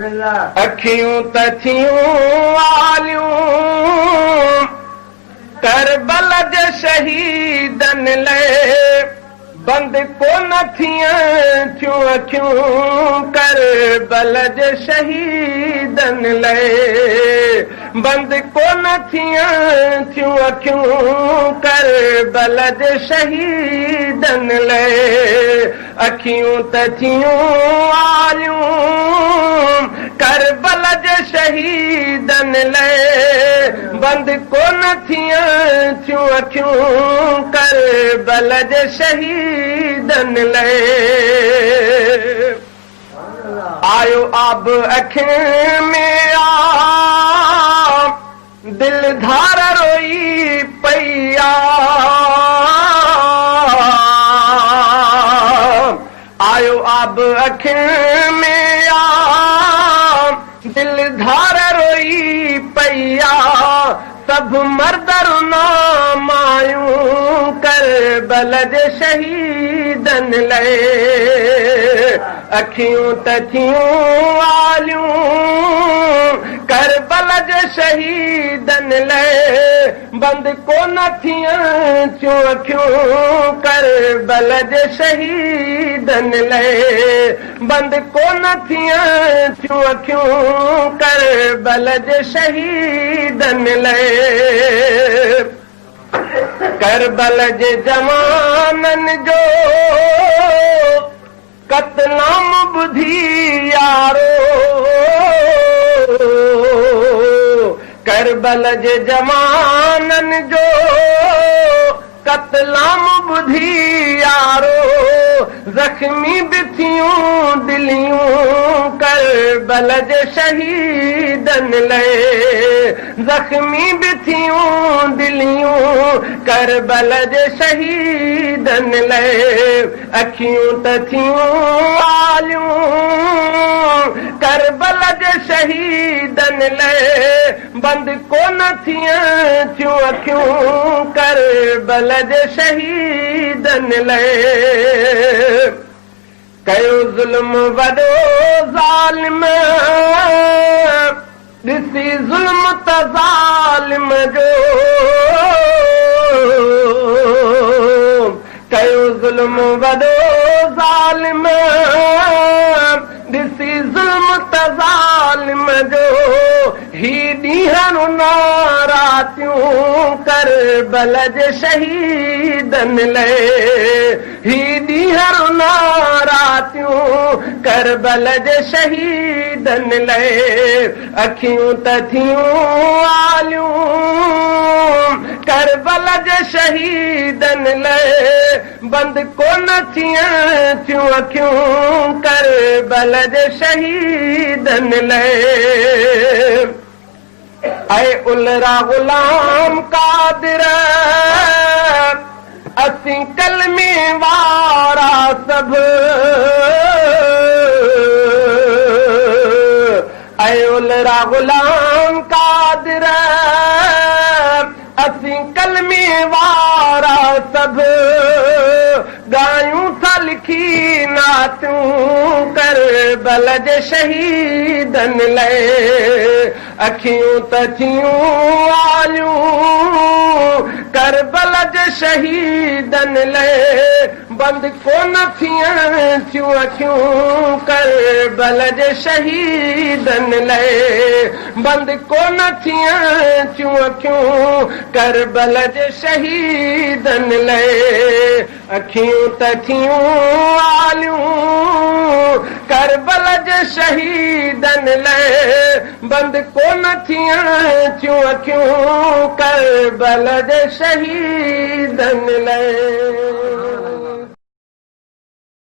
अखियूं त थियूं आलियूं करबल जे शहीदनि लाइ बंद कोन थियूं अखियूं करबल जे शहीदनि लाइ बंद कोन थियूं अखियूं करबल जे शहीदनि लाइ अखियूं त थियूं आलियूं करबल जे शहीदनि लाइ बंद कोन थियूं अखियूं करबल जे शहीदनि लाइ आयो आब अखियुनि में दिल धार रोई पई आयो आब अखियुनि में दिल धार रोई पई सब मर्द रुना मायूं करबल जे शहीदनि लाइ अखियूं त थियूं आलियूं करबल जे शहीदनि लाइ बंद कोन थियूं अखियूं करबल जे शहीदनि लाइ बंद कोन थियूं अखियूं करबल जे शहीदनि लाइ करबल जे जवाननि जो कतलाम ॿुधी यारो करबल जे जवाननि जो कतलाम ॿुधी यारो ज़ख़्मी बि थियूं दिलियूं करबल जे शहीदनि लाइ ज़ख़्मी बि थियूं दिलियूं करबल जे शहीदनि लाइ अखियूं त थियूं आलियूं करबल जे शहीदनि लाइ बंद कोन थियूं अखियूं करबल जे शहीदनि लाइ कयो ज़ुल्म वॾो ज़ालिम ॾिसी ज़ुल्म त ज़ालिम जो कयो ज़ुल्म वॾो ज़ालिम ॾिसी ज़ुल्म त ज़ालिम जो ही ॾींहं रुना रातियूं करबल जे शहीदनि लाइ ही ॾींहं रुना रातियूं करबल जे शहीदनि लाइ अखियूं त थियूं आलियूं करबल जे शहीदनि लाइ बंद कोन थियूं अखियूं करबल जे शहीदनि लाइ ऐ उलरा ग़ुलाम कादिर असीं कलमी वारा सभु ऐ उलरा ग़ुलाम कादिर असीं कलमी वारा सभु ॻायूं था लिखी नातियूं करबल जे शहीदनि लाइ अखियूं त थियूं आलियूं करबल जे शहीदनि लाइ बंद कोन थियूं अखियूं करबल जे शहीदनि लाइ बंद कोन थियूं अखियूं करबल जे शहीदनि लाइ अखियूं त थियूं आलियूं करबल जे शहीदनि लाइ बंद कोन थियूं अखियूं करबल जे शहीदनि लाइ